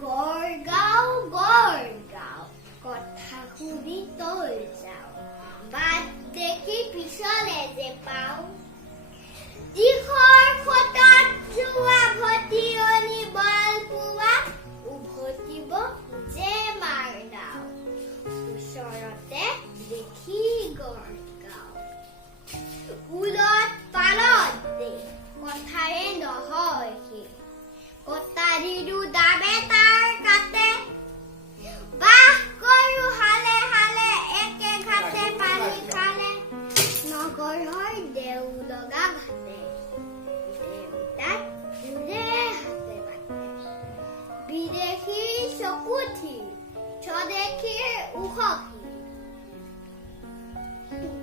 গড়গাঁও কথা শুনি তই যাও বাট দেখি পিছলে যে পাও দিশৰ খটাত যোৱা ভটিয়নি বল পোৱা উভতিব যে মাৰ নাও ওচৰতে দেখি গড়গাঁও উলত পালত দে কথাৰে নহয় সি কটাৰীৰো দামে তাৰ কাটে বাহ কৰো হালে হালে একে ঘাটে পানী খালে নগৰৰ দেউ লগা ঘাটে দেউতাক ঘূৰে হাতে বাটে বিদেশী চকুঠি স্বদেশীৰ উখহি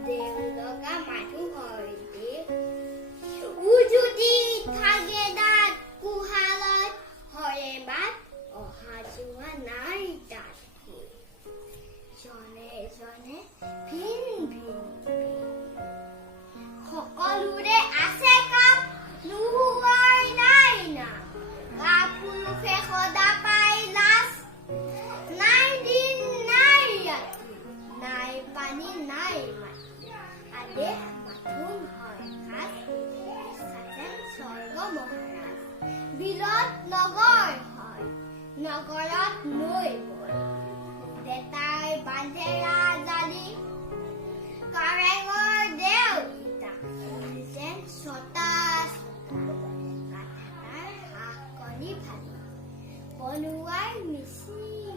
দেউ লগা মানুহৰ দেশ উজুতি থাকে দাঁত কুহালত হৰে বাট অহা যোৱা নাই তাত জনে জনে ভিন ভিন সকলোৰে আছে কাম নোহোৱাৰ নাই নাম গা পুৰুষে সদা পাই লাজ নাই দিন নাই ৰাতি নাই পানী নাই মাটি আদেশ মাথোন হয় কাজ স্বৰ্গ মহাৰাজ বিলত নগৰ হয় নগৰত নৈ বয় দেতাই বান্ধেৰা জালি কাৰেঙৰ দেউ যেন ছটা কাঠাৰ হাঁহ কণী ভালি বনোৱাৰ মিচিং